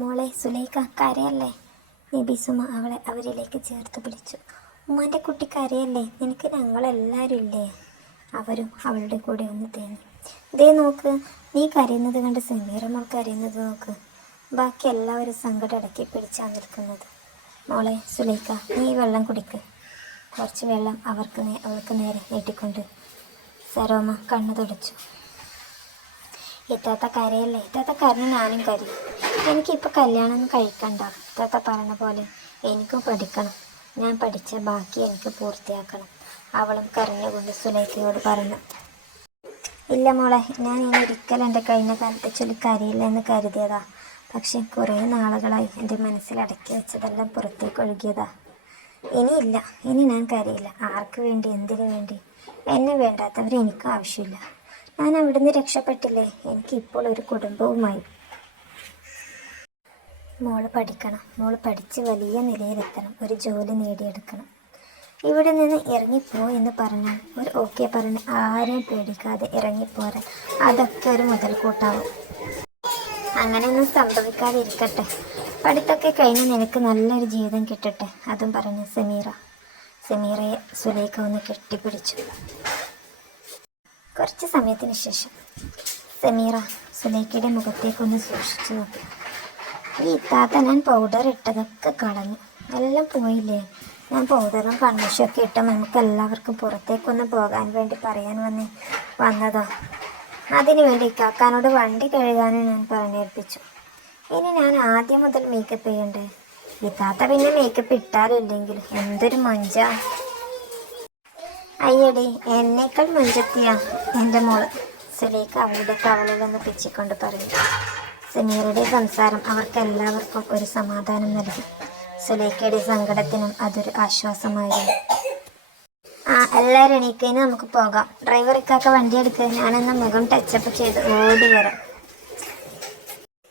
മോളെ സുലൈക്ക കരയല്ലേ? നബീസുമ അവളെ അവരിലേക്ക് ചേർത്ത് പിടിച്ചു ഉമ്മാന്റെ കുട്ടി കരയല്ലേ? നിനക്ക് ഞങ്ങളെല്ലാവരും ഇല്ലേ? അവരും അവളുടെ കൂടെ ഒന്ന് തേങ്ങി. ദേ നോക്ക് നീ കരയുന്നത് കണ്ട് സമീറമ്മ കരയുന്നത് നോക്ക്. ബാക്കി എല്ലാവരും സങ്കടം അടക്കി പിടിച്ചാണ് നിൽക്കുന്നത്. മോളെ സുലൈക്ക നീ വെള്ളം കുടിക്ക്. കുറച്ച് വെള്ളം അവർക്ക് അവൾക്ക് നേരെ നീട്ടിക്കൊണ്ട് സരോമ കണ്ണു തുടച്ചു. ഇത്താത്ത കരയല്ലേ ഇത്താത്ത കരഞ്ഞ് ഞാനും കരയും എനിക്കിപ്പോൾ കല്യാണം കഴിക്കണ്ട. ഇത്താത്ത പറഞ്ഞ പോലെ എനിക്കും പഠിക്കണം. ഞാൻ പഠിച്ച ബാക്കി എനിക്ക് പൂർത്തിയാക്കണം. അവളും കരഞ്ഞുകൊണ്ട് സുലൈഖയോട് പറഞ്ഞു. ഇല്ല മോളെ ഞാൻ ഇനി ഒരിക്കലും എന്റെ കഴിഞ്ഞ കാലത്തെ ചൊല്ലി കരയില്ല എന്ന് കരുതിയതാ. പക്ഷെ കുറേ നാളുകളായി എന്റെ മനസ്സിൽ അടക്കി വെച്ചതെല്ലാം പുറത്തേക്ക് ഒഴുകിയതാ. ഇനിയില്ല ഇനി ഞാൻ കരയില്ല. ആർക്ക് വേണ്ടി എന്തിനു വേണ്ടി? എന്നെ വേണ്ടാത്തവർ എനിക്ക് ആവശ്യമില്ല. ഞാൻ അവിടുന്ന് രക്ഷപ്പെട്ടില്ലേ? എനിക്ക് ഇപ്പോൾ ഒരു കുടുംബവുമായി. മോൾ പഠിക്കണം. മോൾ പഠിച്ച് വലിയ നിലയിലെത്തണം. ഒരു ജോലി നേടിയെടുക്കണം. ഇവിടെ നിന്ന് ഇറങ്ങിപ്പോ എന്ന് പറഞ്ഞാൽ ഒരു ഓക്കെ പറഞ്ഞ് ആരെയും പേടിക്കാതെ ഇറങ്ങിപ്പോരാൻ അതൊക്കെ ഒരു മുതൽക്കൂട്ടാവും. അങ്ങനെയൊന്നും സംഭവിക്കാതെ ഇരിക്കട്ടെ പഠിത്തമൊക്കെ കഴിഞ്ഞ് നിനക്ക് നല്ലൊരു ജീവിതം കിട്ടട്ടെ. അതും പറഞ്ഞ് സമീറ. സമീറയെ സുലൈഖ ഒന്ന് കെട്ടിപ്പിടിച്ചു. കുറച്ച് സമയത്തിന് ശേഷം സമീറ മുഖത്തേക്ക് മുഖത്തേക്കൊന്ന് സൂക്ഷിച്ചു നോക്കി. ഈ ഇത്താത്ത ഞാൻ പൗഡർ ഇട്ടതൊക്കെ കളഞ്ഞു. എല്ലാം പോയില്ലേ? ഞാൻ പൗഡറും കൺമഷൊക്കെ ഇട്ട് നമുക്ക് എല്ലാവർക്കും പുറത്തേക്കൊന്ന് പോകാൻ വേണ്ടി പറയാൻ വന്ന്. വന്നതാ. അതിനു വേണ്ടി ഇക്കാക്കാനോട് വണ്ടി കഴുകാനും ഞാൻ പറഞ്ഞേൽപ്പിച്ചു. ഇനി ഞാൻ ആദ്യം മുതൽ മേക്കപ്പ് ചെയ്യണ്ടേ? ഇത്താത്ത പിന്നെ മേക്കപ്പ് ഇട്ടാലില്ലെങ്കിൽ എന്തൊരു മഞ്ചാ. അയ്യടി എന്നേക്കാൾ മഞ്ചത്തിയാ എന്റെ മോൾ. സുലേഖ അവളുടെ കവളിലൊന്ന് പിച്ചിക്കൊണ്ട് പറയും സമീറയുടെ സംസാരം അവർക്ക് എല്ലാവർക്കും ഒരു സമാധാനം നൽകി. സുലേഖയുടെ സങ്കടത്തിനും അതൊരു ആശ്വാസമായിരുന്നു. ആ എല്ലാവരും എണീക്കതിന് നമുക്ക് പോകാം. ഡ്രൈവർ ഇക്കാക്ക വണ്ടി എടുക്കുക ഞാനെന്ന മുഖം ടച്ചപ്പ് ചെയ്ത് ഓടി വരാം.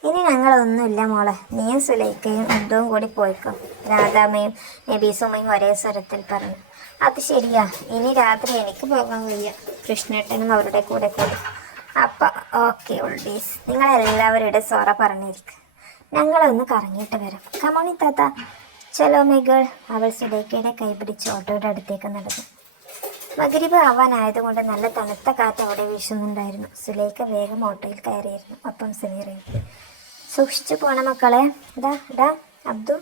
ഇനി ഞങ്ങളൊന്നുമില്ല മോളെ. നീയും സുലൈക്കയും എന്തും കൂടി പോയിക്കോ. രാധാമയും നബീസുമ്മയും ഒരേ സ്വരത്തിൽ പറഞ്ഞു. അത് ശരിയാ. ഇനി രാത്രി എനിക്ക് പോകാൻ വയ്യ. കൃഷ്ണേട്ടനും അവരുടെ കൂടെ കൂടി അപ്പം ഓക്കെ ഉൾഡീസ്. നിങ്ങളെല്ലാവരുടെ സോറ പറഞ്ഞിരിക്കും. ഞങ്ങളൊന്ന് കറങ്ങിയിട്ട് വരാം. കമോണി താത്ത ചലോ മേകൾ അവൾ സുലൈക്കയുടെ കൈപിടിച്ച് ഓട്ടോയുടെ അടുത്തേക്ക് നടന്നു. മകരീബ് ആവാനായതുകൊണ്ട് നല്ല തണുത്ത കാറ്റ് അവിടെ വീശുന്നുണ്ടായിരുന്നു. സുലൈക്ക വേഗം ഓട്ടോയിൽ കയറിയിരുന്നു. ഒപ്പം സമീറയും. സൂക്ഷിച്ചു പോണ മക്കളെ. ഇതാ ഇതാ അബ്ദു.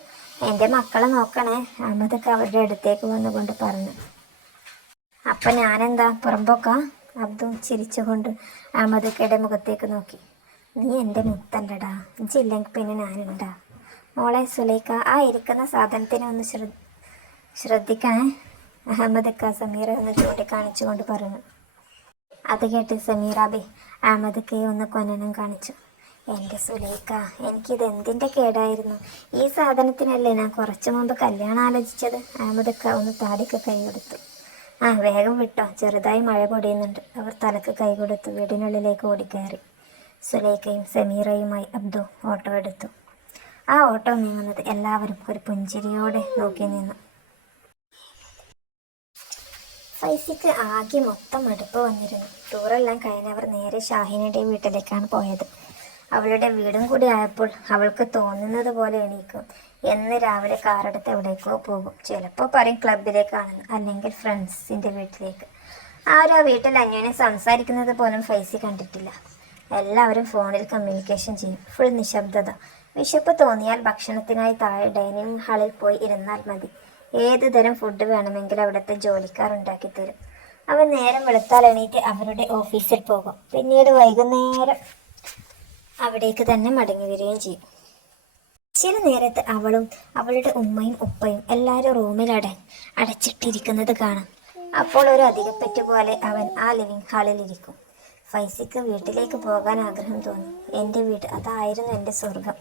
എന്റെ മക്കളെ നോക്കണേ. അമ്മതൊക്കെ അവരുടെ അടുത്തേക്ക് വന്നുകൊണ്ട് പറഞ്ഞു. അപ്പൊ ഞാനെന്താ പുറമ്പോക്ക അബ്ദു ചിരിച്ചുകൊണ്ട് അഹമ്മദക്കയുടെ മുഖത്തേക്ക് നോക്കി. നീ എന്റെ മുത്തന്റെടാ ഇല്ലെങ്കിൽ പിന്നെ ഞാനുണ്ടാ മോളെ സുലൈക്ക ആ ഇരിക്കുന്ന സാധനത്തിനെ ഒന്ന് ശ്രദ്ധ ശ്രദ്ധിക്കണേ. അഹമ്മദ് ഖാ സമീറ ഒന്ന് ചൂണ്ടിക്കാണിച്ചുകൊണ്ട് പറഞ്ഞു. അത് കേട്ട് സമീറാബി അഹമ്മദ് ഖയെ ഒന്ന് കൊനനം കാണിച്ചു. എന്റെ സുലൈക്ക എനിക്കിത് എന്തിന്റെ കേടായിരുന്നു? ഈ സാധനത്തിനല്ലേ ഞാൻ കുറച്ചു മുമ്പ് കല്യാണം ആലോചിച്ചത്? അഹമ്മദക്ക ഒന്ന് താടിക്ക് കൈ കൊടുത്തു. ആ വേഗം വിട്ടോ. ചെറുതായി മഴ പൊടിയുന്നുണ്ട്. അവർ തലക്ക് കൈ കൊടുത്തു. വീടിനുള്ളിലേക്ക് ഓടിക്കയറി. സുലൈക്കയും സമീറയുമായി അബ്ദു ഓട്ടോ എടുത്തു. ആ ഓട്ടോ നീങ്ങുന്നത് എല്ലാവരും ഒരു പുഞ്ചിരിയോടെ നോക്കി നിന്നു. ഫൈസിക്ക് ആകെ മൊത്തം അടുപ്പ് വന്നിരുന്നു. ടൂറെല്ലാം കഴിഞ്ഞവർ നേരെ ഷാഹിനയുടെ വീട്ടിലേക്കാണ് പോയത്. അവളുടെ വീടും കൂടി ആയപ്പോൾ അവൾക്ക് തോന്നുന്നത് പോലെ എണീക്കും. എന്ന് രാവിലെ കാറെടുത്ത് എവിടേക്കോ പോകും. ചിലപ്പോൾ പറയും ക്ലബിലേക്കാണെന്ന് അല്ലെങ്കിൽ ഫ്രണ്ട്സിന്റെ വീട്ടിലേക്ക്. ആരും ആ വീട്ടിൽ അന്യോന്യം സംസാരിക്കുന്നത് പോലും ഫൈസി കണ്ടിട്ടില്ല. എല്ലാവരും ഫോണിൽ കമ്മ്യൂണിക്കേഷൻ ചെയ്യും. ഫുൾ നിശബ്ദത. വിശപ്പ് തോന്നിയാൽ ഭക്ഷണത്തിനായി താഴെ ഡൈനിങ് ഹാളിൽ പോയി ഇരുന്നാൽ മതി. ഏത് തരം ഫുഡ് വേണമെങ്കിലും അവിടുത്തെ ജോലിക്കാർ ഉണ്ടാക്കി തരും. അവൻ നേരം വെളുത്താൽ എണീറ്റ് അവരുടെ ഓഫീസിൽ പോകും. പിന്നീട് വൈകുന്നേരം അവിടേക്ക് തന്നെ മടങ്ങി വരികയും ചെയ്യും. ചില നേരത്ത് അവളും അവളുടെ ഉമ്മയും ഉപ്പയും എല്ലാവരും റൂമിൽ അട അടച്ചിട്ടിരിക്കുന്നത് കാണാം. അപ്പോൾ ഒരു അധികപ്പറ്റ പോലെ അവൻ ആ ലിവിംഗ് ഹാളിൽ ഇരിക്കും. ഫൈസിക്ക് വീട്ടിലേക്ക് പോകാൻ ആഗ്രഹം തോന്നി. എന്റെ വീട് അതായിരുന്നു എന്റെ സ്വർഗം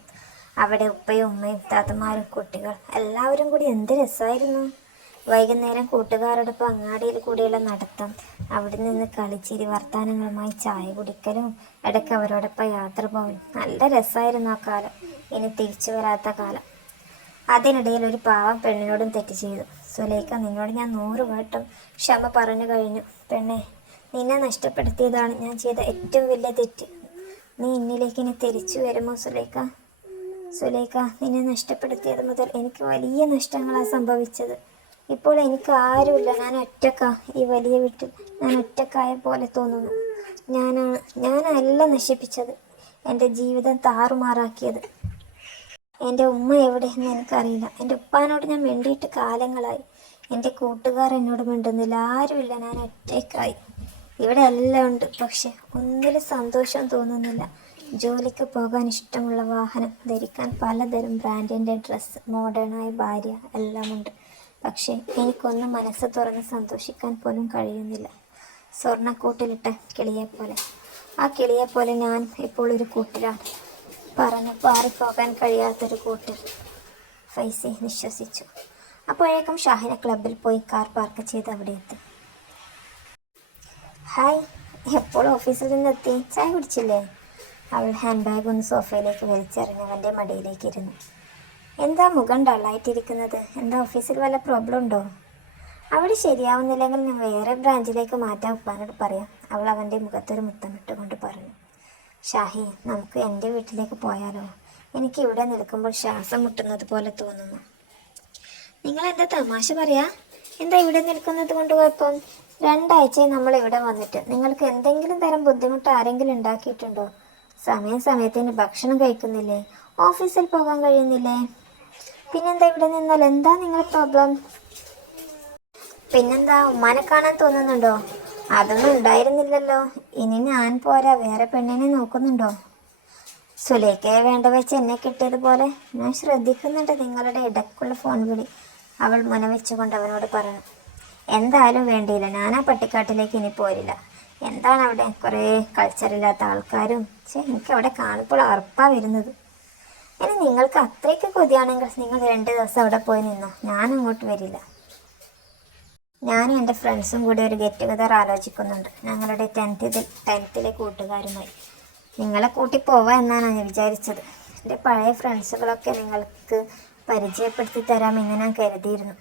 അവിടെ ഉപ്പയും ഉമ്മയും താത്തമാരും കുട്ടികൾ എല്ലാവരും കൂടി എന്ത് രസമായിരുന്നു. വൈകുന്നേരം കൂട്ടുകാരോടൊപ്പം അങ്ങാടിയിൽ കൂടിയുള്ള നടത്തം അവിടെ നിന്ന് കളിച്ചിരി വർത്തമാനങ്ങളുമായി ചായ കുടിക്കലും ഇടയ്ക്ക് അവരോടൊപ്പം യാത്ര പോകലും. നല്ല രസമായിരുന്നു ആ കാലം. ഇനി തിരിച്ചു വരാത്ത കാലം. അതിനിടയിൽ ഒരു പാവം പെണ്ണിനോടും തെറ്റ് ചെയ്തു. സുലേഖ നിന്നോട് ഞാൻ നൂറ് വട്ടം ക്ഷമ പറഞ്ഞു കഴിഞ്ഞു. പെണ്ണെ നിന്നെ നഷ്ടപ്പെടുത്തിയതാണ് ഞാൻ ചെയ്ത ഏറ്റവും വലിയ തെറ്റ്. നീ ഇന്നിലേക്ക് ഇനി തിരിച്ചു വരുമോ സുലേഖ? സുലേഖ നിന്നെ നഷ്ടപ്പെടുത്തിയത് മുതൽ എനിക്ക് വലിയ നഷ്ടങ്ങളാണ് സംഭവിച്ചത്. ഇപ്പോൾ എനിക്ക് ആരുമില്ല. ഞാൻ ഒറ്റക്ക. ഈ വലിയ വീട്ടിൽ ഞാൻ ഒറ്റക്കായ പോലെ തോന്നുന്നു. ഞാനാണ് ഞാനല്ല നശിപ്പിച്ചത്. എന്റെ ജീവിതം താറുമാറാക്കിയത്. എന്റെ ഉമ്മ എവിടെയെന്ന് എനിക്കറിയില്ല. എന്റെ ഉപ്പാനോട് ഞാൻ മിണ്ടിയിട്ട് കാലങ്ങളായി. എന്റെ കൂട്ടുകാർ എന്നോട് മിണ്ടുന്നില്ല. ആരുമില്ല. ഞാൻ ഒറ്റയ്ക്കായി. ഇവിടെ എല്ലാം ഉണ്ട്. പക്ഷെ ഒന്നിലും സന്തോഷം തോന്നുന്നില്ല. ജോലിക്ക് പോകാൻ ഇഷ്ടമുള്ള വാഹനം ധരിക്കാൻ പലതരം ബ്രാൻഡിന്റെ ഡ്രസ്സ് മോഡേണായ ഭാര്യ എല്ലാമുണ്ട് പക്ഷേ എനിക്കൊന്നും മനസ്സ് തുറന്ന് സന്തോഷിക്കാൻ പോലും കഴിയുന്നില്ല. സ്വർണക്കൂട്ടിലിട്ട കിളിയെപ്പോലെ. ആ കിളിയെപ്പോലെ ഞാൻ ഇപ്പോൾ ഒരു കൂട്ടിലാണ് പറഞ്ഞു പാറിപ്പോകാൻ കഴിയാത്തൊരു കൂട്ടിൽ ഫൈസി നിശ്വസിച്ചു അപ്പോഴേക്കും ഷാഹിന ക്ലബിൽ പോയി കാർ പാർക്ക് ചെയ്ത് അവിടെ എത്തി. ഹായ് എപ്പോൾ ഓഫീസിൽ നിന്നെത്തി? ചായ കുടിച്ചില്ലേ? അവൾ ഹാൻഡ് ബാഗ് ഒന്ന് സോഫയിലേക്ക് വലിച്ചെറിഞ്ഞവന്റെ മടിയിലേക്ക് ഇരുന്നു. എന്താ മുഖം ഡള്ളായിട്ടിരിക്കുന്നത്? എന്താ ഓഫീസിൽ വല്ല പ്രോബ്ലം ഉണ്ടോ? അവിടെ ശരിയാവുന്നില്ലെങ്കിൽ ഞാൻ വേറെ ബ്രാഞ്ചിലേക്ക് മാറ്റാൻ ഉപ്പാനോട് പറയാം. അവൾ അവന്റെ മുഖത്തൊരു മുത്തമിട്ടുകൊണ്ട് പറഞ്ഞു. ഷാഹി നമുക്ക് എന്റെ വീട്ടിലേക്ക് പോയാലോ? എനിക്ക് ഇവിടെ നിൽക്കുമ്പോൾ ശ്വാസം മുട്ടുന്നത് പോലെ തോന്നുന്നു. നിങ്ങൾ എന്താ തമാശ പറയാ? എന്താ ഇവിടെ നിൽക്കുന്നത് കൊണ്ട് കുഴപ്പം? രണ്ടാഴ്ചയായി നമ്മൾ ഇവിടെ വന്നിട്ട്. നിങ്ങൾക്ക് എന്തെങ്കിലും തരം ബുദ്ധിമുട്ട് ആരെങ്കിലും ഉണ്ടാക്കിയിട്ടുണ്ടോ? സമയം സമയത്തിന് ഭക്ഷണം കഴിക്കുന്നില്ലേ? ഓഫീസിൽ പോകാൻ കഴിയുന്നില്ലേ? പിന്നെന്താ ഇവിടെ നിന്നാൽ? എന്താ നിങ്ങളുടെ പ്രോബ്ലം പിന്നെന്താ ഉമ്മാനെ കാണാൻ തോന്നുന്നുണ്ടോ? അതൊന്നും ഉണ്ടായിരുന്നില്ലല്ലോ. ഇനി ഞാൻ പോരാ വേറെ പെണ്ണിനെ നോക്കുന്നുണ്ടോ? സുലേഖയെ വേണ്ട വെച്ച് എന്നെ കിട്ടിയതുപോലെ ഞാൻ ശ്രദ്ധിക്കുന്നുണ്ട്. നിങ്ങളുടെ ഇടയ്ക്കുള്ള ഫോൺ വിളി അവൾ മുനവെച്ചുകൊണ്ട് അവനോട് പറഞ്ഞു. എന്തായാലും വേണ്ടിയില്ല. ഞാൻ ആ പട്ടിക്കാട്ടിലേക്ക് ഇനി പോരില്ല. എന്താണ് അവിടെ? കുറേ കൾച്ചറില്ലാത്ത ആൾക്കാരും. പക്ഷേ എനിക്ക് അവിടെ കാണുമ്പോൾ അറപ്പാ വരുന്നത്. ഇനി നിങ്ങൾക്ക് അത്രയ്ക്ക് കൊതിയാണെങ്കിൽ നിങ്ങൾ രണ്ട് ദിവസം അവിടെ പോയി നിന്നോ. ഞാൻ അങ്ങോട്ട് വരില്ല. ഞാനും എന്റെ ഫ്രണ്ട്സും കൂടി ഒരു ഗെറ്റ് ടുഗദർ ആലോചിക്കുന്നുണ്ട്. ഞങ്ങളുടെ ടെൻത്ത് ടെൻത്തിലെ കൂട്ടുകാരുമായി. നിങ്ങളെ കൂട്ടി പോവാ എന്നാണ് ഞാൻ വിചാരിച്ചത്. എന്റെ പഴയ ഫ്രണ്ട്സുകളൊക്കെ നിങ്ങൾക്ക് പരിചയപ്പെടുത്തി തരാമെന്ന് ഞാൻ കരുതിയിരുന്നു.